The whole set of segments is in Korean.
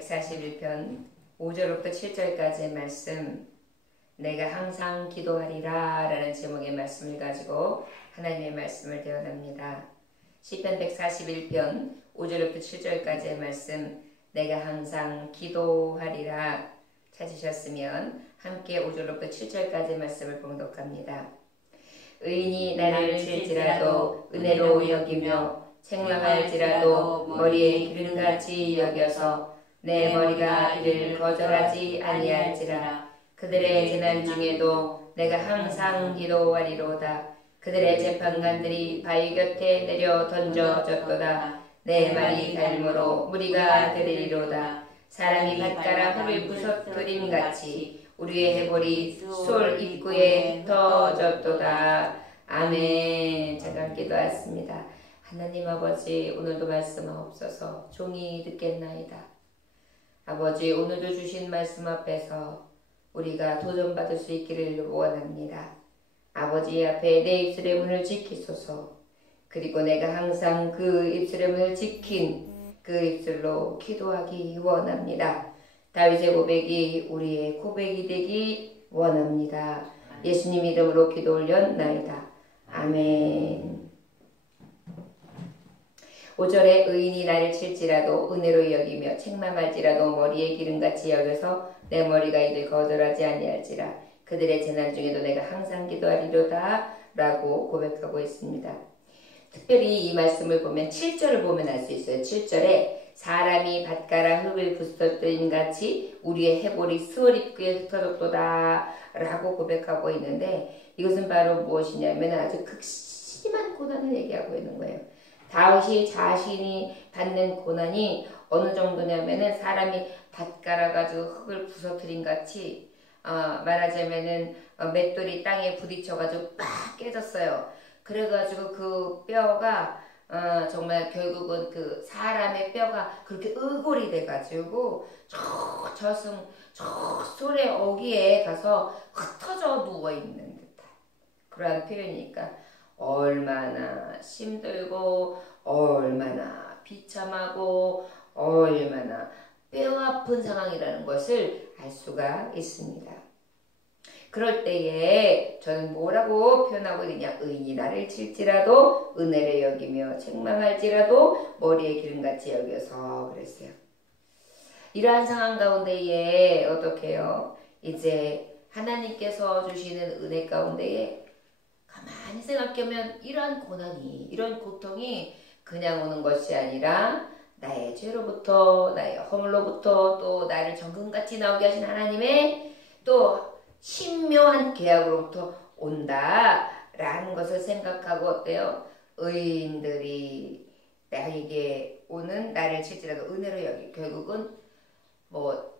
141편 5절부터 7절까지의 말씀, 내가 항상 기도하리라 라는 제목의 말씀을 가지고 하나님의 말씀을 대언합니다. 시편 141편 5절부터 7절까지의 말씀, 내가 항상 기도하리라 찾으셨으면 함께 5절부터 7절까지의 말씀을 봉독합니다. 의인이 나를 칠지라도 은혜로 여기며 책망할지라도 머리에 기름같이 여겨서 내 머리가 이를 거절하지 아니할지라. 그들의 재난 중에도 내가 항상 기도하리로다. 그들의 재판관들이 바위 곁에 내려 던져졌도다. 내 말이 닮으로 무리가 되리로다. 사람이 밭가라 흙을 부서뜨림 같이 우리의 해골이 솔 입구에 터졌도다. 아멘. 잠깐 기도하였습니다. 하나님 아버지, 오늘도 말씀하옵소서. 종이 듣겠나이다. 아버지, 오늘도 주신 말씀 앞에서 우리가 도전받을 수 있기를 원합니다. 아버지 앞에 내 입술의 문을 지키소서. 그리고 내가 항상 그 입술의 문을 지킨 그 입술로 기도하기 원합니다. 다윗의 고백이 우리의 고백이 되기 원합니다. 예수님 이름으로 기도 올렸나이다. 아멘. 5절에 의인이 나를 칠지라도 은혜로 여기며 책망할지라도 머리에 기름같이 여겨서 내 머리가 이를 거절하지 아니할지라. 그들의 재난 중에도 내가 항상 기도하리로다 라고 고백하고 있습니다. 특별히 이 말씀을 보면 7절을 보면 알 수 있어요. 7절에 사람이 밭가라 흙을 부서뜨린 같이 우리의 해골이 스월 입구에 흩어졌도다 라고 고백하고 있는데, 이것은 바로 무엇이냐면 아주 극심한 고난을 얘기하고 있는 거예요. 다윗이 자신이 받는 고난이 어느 정도냐면은 사람이 밭가라 가지고 흙을 부서뜨린 같이 말하자면은 맷돌이 땅에 부딪혀 가지고 빡 깨졌어요. 그래가지고 그 뼈가 정말 결국은 그 사람의 뼈가 그렇게 의골이 돼가지고 저 솔의 어귀에 가서 흩어져 누워있는 듯한 그러한 표현이니까 얼마나 힘들고 얼마나 비참하고 얼마나 뼈아픈 상황이라는 것을 알 수가 있습니다. 그럴 때에 저는 뭐라고 표현하고 있느냐? 의인이 나를 칠지라도 은혜를 여기며 책망할지라도 머리에 기름같이 여겨서 그랬어요. 이러한 상황 가운데에 어떻게 해요? 이제 하나님께서 주시는 은혜 가운데에 가만히 생각하면 이러한 고난이, 이런 고통이 그냥 오는 것이 아니라 나의 죄로부터, 나의 허물로부터, 또 나를 정금같이 나오게 하신 하나님의 또 신묘한 계약으로부터 온다라는 것을 생각하고 어때요? 의인들이 나에게 오는 나를 칠지라도 은혜로 여기, 결국은 뭐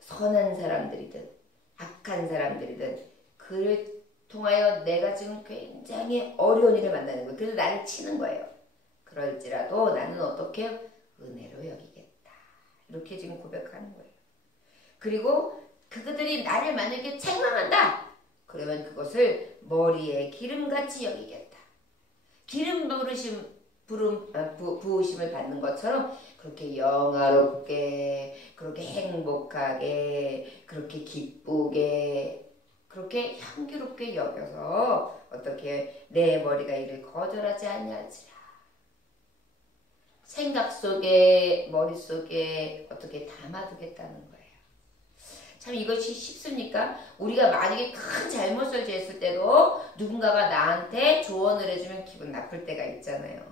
선한 사람들이든 악한 사람들이든 그를 통하여 내가 지금 굉장히 어려운 일을 만나는 거예요. 그래서 나를 치는 거예요. 그럴지라도 나는 어떻게 은혜로 여기겠다. 이렇게 지금 고백하는 거예요. 그리고 그들이 나를 만약에 책망한다. 그러면 그것을 머리에 기름같이 여기겠다. 기름 부으심을 받는 것처럼 그렇게 영화롭게, 그렇게 행복하게, 그렇게 기쁘게, 그렇게 향기롭게 여겨서 어떻게 내 머리가 이를 거절하지 아니할지라. 생각 속에, 머릿속에 어떻게 담아두겠다는 거예요. 참 이것이 쉽습니까? 우리가 만약에 큰 잘못을 했을 때도 누군가가 나한테 조언을 해주면 기분 나쁠 때가 있잖아요.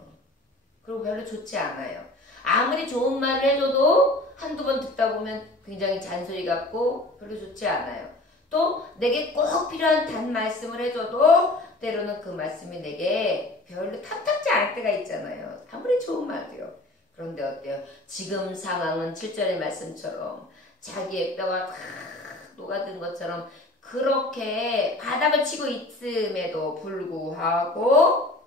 그리고 별로 좋지 않아요. 아무리 좋은 말을 해줘도 한두 번 듣다 보면 굉장히 잔소리 같고 별로 좋지 않아요. 또 내게 꼭 필요한 단 말씀을 해줘도 때로는 그 말씀이 내게 별로 탐탁지 않을 때가 있잖아요. 아무리 좋은 말도요. 그런데 어때요? 지금 상황은 7절의 말씀처럼 자기의 뼈가 다 녹아든 것처럼 그렇게 바닥을 치고 있음에도 불구하고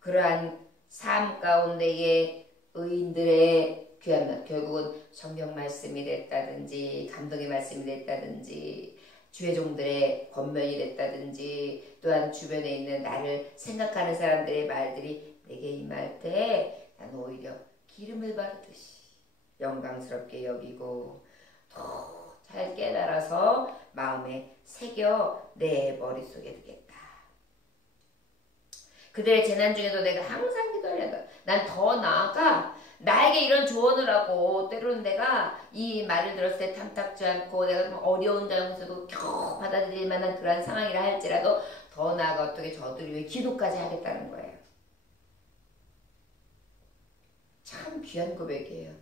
그러한 삶 가운데에 의인들의 귀한 말, 결국은 성경 말씀이 됐다든지 감동의 말씀이 됐다든지 주의 종들의 권면이 됐다든지 또한 주변에 있는 나를 생각하는 사람들의 말들이 내게 임할 때 나는 오히려 기름을 바르듯이 영광스럽게 여기고 더 잘 깨달아서 마음에 새겨 내 머릿속에 두겠다. 그들의 재난 중에도 내가 항상 기도하려다. 난 더 나아가 나에게 이런 조언을 하고 때로는 내가 이 말을 들었을 때 탐탁지 않고 내가 좀 어려운 장면에서도 겨우 받아들일 만한 그러한 상황이라 할지라도 더 나아가 어떻게 저들을 위해 기도까지 하겠다는 거예요. 참 귀한 고백이에요.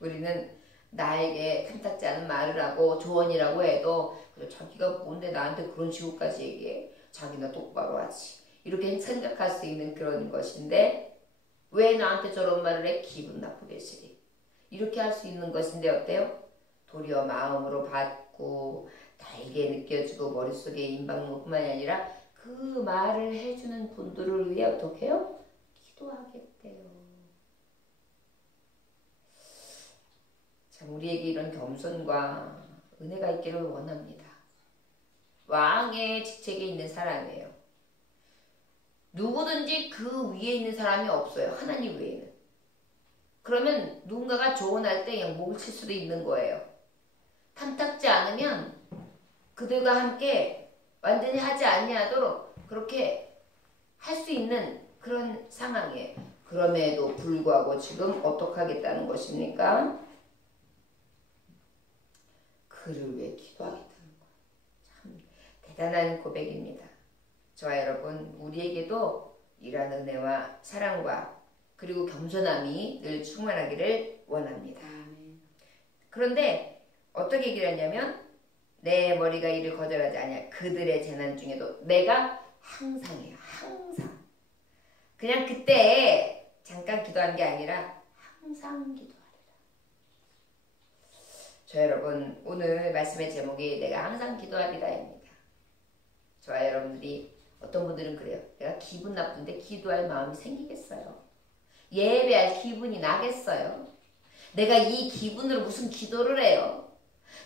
우리는 나에게 탐탁지 않은 말을 하고 조언이라고 해도 자기가 뭔데 나한테 그런 식으로까지 얘기해. 자기나 똑바로 하지. 이렇게 생각할 수 있는 그런 것인데 왜 나한테 저런 말을 해? 기분 나쁘게 쓰리. 이렇게 할 수 있는 것인데 어때요? 도리어 마음으로 받고 달게 느껴지고 머릿속에 임박는 뿐만이 아니라 그 말을 해주는 분들을 위해 어떻게 해요? 기도하겠대요. 참 우리에게 이런 겸손과 은혜가 있기를 원합니다. 왕의 직책에 있는 사람이에요. 누구든지 그 위에 있는 사람이 없어요. 하나님 외에는. 그러면 누군가가 조언할 때 그냥 목을 칠 수도 있는 거예요. 탐탁지 않으면 그들과 함께 완전히 하지 아니하도록 그렇게 할 수 있는 그런 상황이에요. 그럼에도 불구하고 지금 어떻게 하겠다는 것입니까? 그를 위해 기도하겠다는 거예요. 참 대단한 고백입니다. 저와 여러분, 우리에게도 이러한 은혜와 사랑과 그리고 겸손함이 늘 충만하기를 원합니다. 그런데 어떻게 얘기를 하냐면 내 머리가 이를 거절하지 아니하 그들의 재난 중에도 내가 항상이에요. 항상. 그냥 그때 잠깐 기도한 게 아니라 항상 기도하리라. 저 여러분, 오늘 말씀의 제목이 내가 항상 기도하리라입니다. 저와 여러분들이 어떤 분들은 그래요. 내가 기분 나쁜데 기도할 마음이 생기겠어요? 예배할 기분이 나겠어요? 내가 이 기분으로 무슨 기도를 해요?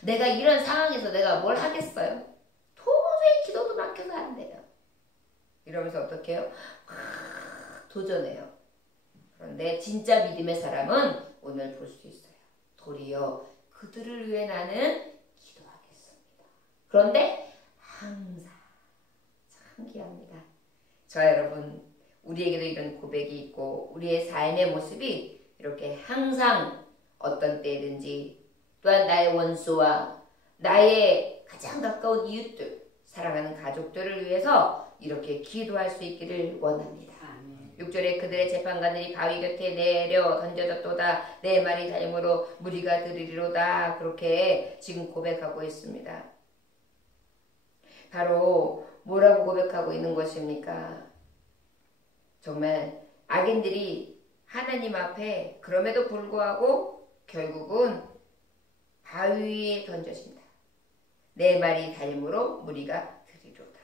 내가 이런 상황에서 내가 뭘 하겠어요? 도저히 기도도 막혀서 안 돼요. 이러면서 어떻게 해요? 도전해요. 그런데 진짜 믿음의 사람은 오늘 볼 수 있어요. 도리어 그들을 위해 나는 기도하겠습니다. 그런데 항상 참 귀합니다. 저 여러분, 우리에게도 이런 고백이 있고 우리의 삶의 모습이 이렇게 항상 어떤 때든지 또한 나의 원수와 나의 가장 가까운 이웃들, 사랑하는 가족들을 위해서 이렇게 기도할 수 있기를 원합니다. 6절에 그들의 재판관들이 바위 곁에 내려 던져졌도다. 내 말이 다임으로 무리가 들으리로다. 그렇게 지금 고백하고 있습니다. 바로 뭐라고 고백하고 있는 것입니까? 정말 악인들이 하나님 앞에 그럼에도 불구하고 결국은 바위에 던져진다. 내 말이 다임으로 무리가 들으리로다.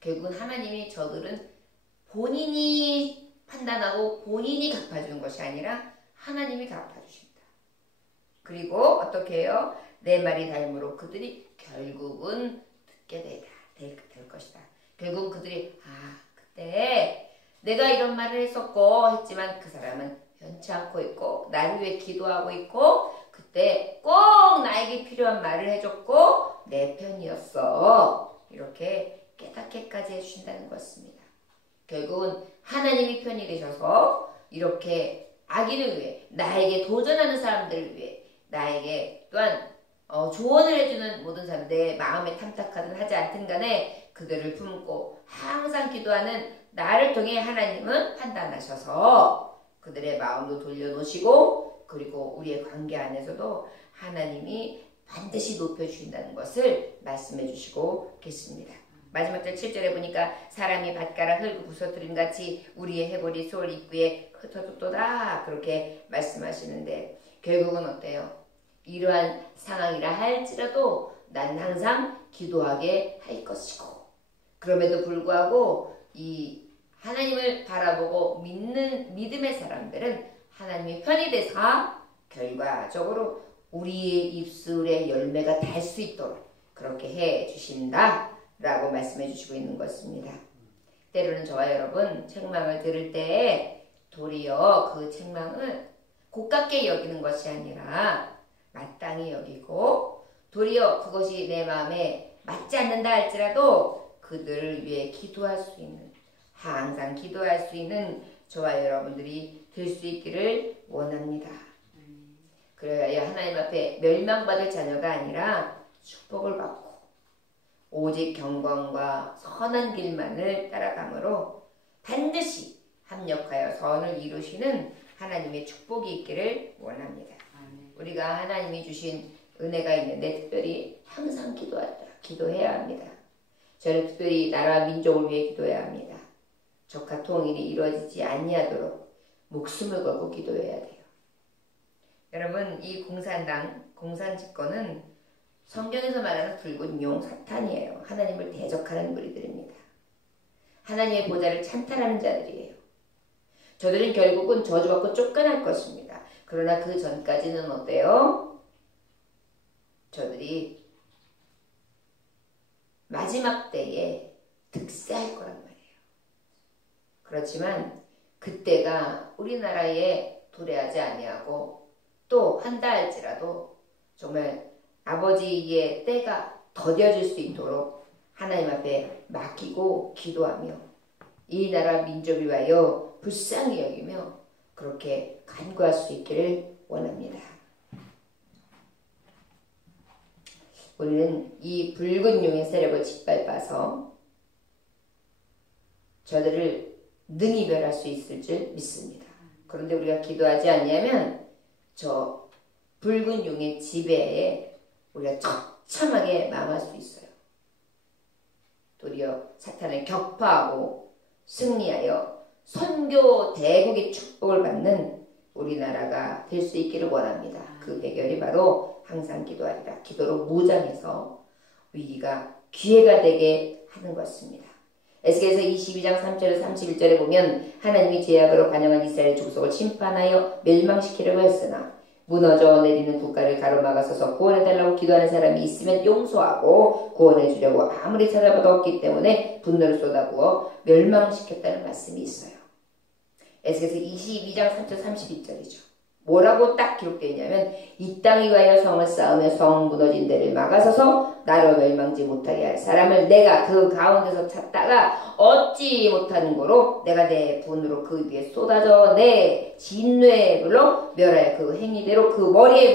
결국은 하나님이 저들은 본인이 판단하고 본인이 갚아주는 것이 아니라 하나님이 갚아주신다. 그리고 어떻게 해요? 내 말이 다임으로 그들이 결국은 듣게 될 것이다. 결국은 그들이 그때 내가 이런 말을 했었고 했지만 그 사람은 변치 않고 있고 나를 위해 기도하고 있고 그때 꼭 나에게 필요한 말을 해줬고 내 편이었어. 이렇게 깨닫게까지 해주신다는 것입니다. 결국은 하나님이 편이 되셔서 이렇게 악인을 위해 나에게 도전하는 사람들을 위해 나에게 또한 조언을 해주는 모든 사람 내 마음에 탐탁하든 하지 않든 간에 그들을 품고 항상 기도하는 나를 통해 하나님은 판단하셔서 그들의 마음도 돌려놓으시고 그리고 우리의 관계 안에서도 하나님이 반드시 높여주신다는 것을 말씀해 주시고 계십니다. 마지막 절 7절에 보니까 사람이 밭가라 흙을 부서뜨린 같이 우리의 해골이 소울 입구에 흩어졌도다 그렇게 말씀하시는데 결국은 어때요? 이러한 상황이라 할지라도 난 항상 기도하게 할 것이고 그럼에도 불구하고 이 하나님을 바라보고 믿는 믿음의 사람들은 하나님의 편이 돼서 결과적으로 우리의 입술에 열매가 달 수 있도록 그렇게 해 주신다 라고 말씀해 주시고 있는 것입니다. 때로는 저와 여러분 책망을 들을 때 도리어 그 책망은 고깝게 여기는 것이 아니라 마땅히 여기고 도리어 그것이 내 마음에 맞지 않는다 할지라도 그들을 위해 기도할 수 있는, 항상 기도할 수 있는 저와 여러분들이 될 수 있기를 원합니다. 그래야 하나님 앞에 멸망받을 자녀가 아니라 축복을 받고 오직 경건과 선한 길만을 따라가므로 반드시 합력하여 선을 이루시는 하나님의 축복이 있기를 원합니다. 우리가 하나님이 주신 은혜가 있는데 특별히 항상 기도해야 합니다. 저는 특별히 나라 민족을 위해 기도해야 합니다. 적화 통일이 이루어지지 아니하도록 목숨을 걸고 기도해야 돼요. 여러분, 이 공산집권은 성경에서 말하는 붉은 용 사탄이에요. 하나님을 대적하는 무리들입니다. 하나님의 보좌를 찬탈하는 자들이에요. 저들은 결국은 저주받고 쫓겨날 것입니다. 그러나 그 전까지는 어때요? 저들이 마지막 때에 득세할 거란 말이에요. 그렇지만 그때가 우리나라에 도래하지 아니하고 또 한다 할지라도 정말 아버지의 때가 더뎌질 수 있도록 하나님 앞에 맡기고 기도하며 이 나라 민족을 위하여 불쌍히 여기며 그렇게 간구할 수 있기를 원합니다. 우리는 이 붉은 용의 세력을 짓밟아서 저들을 능히 멸할 수 있을 줄 믿습니다. 그런데 우리가 기도하지 않냐면 저 붉은 용의 지배에 우리가 처참하게 망할 수 있어요. 도리어 사탄을 격파하고 승리하여 선교 대국의 축복을 받는 우리나라가 될 수 있기를 원합니다. 그 비결이 바로 항상 기도하리라. 기도로 무장해서 위기가 기회가 되게 하는 것입니다. 에스겔서 22장 3절에서 31절에 보면 하나님이 죄악으로 관영한 이스라엘 족속을 심판하여 멸망시키려고 했으나 무너져 내리는 국가를 가로막아서서 구원해달라고 기도하는 사람이 있으면 용서하고 구원해주려고 아무리 찾아봐도 없기 때문에 분노를 쏟아부어 멸망시켰다는 말씀이 있어요. 에스겔서 22장 3절 32절이죠. 뭐라고 딱 기록되어 있냐면 이 땅이 위하여 성을 쌓으며 성 무너진 데를 막아서서 나로 멸망지 못하게 할 사람을 내가 그 가운데서 찾다가 얻지 못하는 거로 내가 내 분으로 그 위에 쏟아져 내 진뇌의 불로 멸할 그 행위대로 그 머리에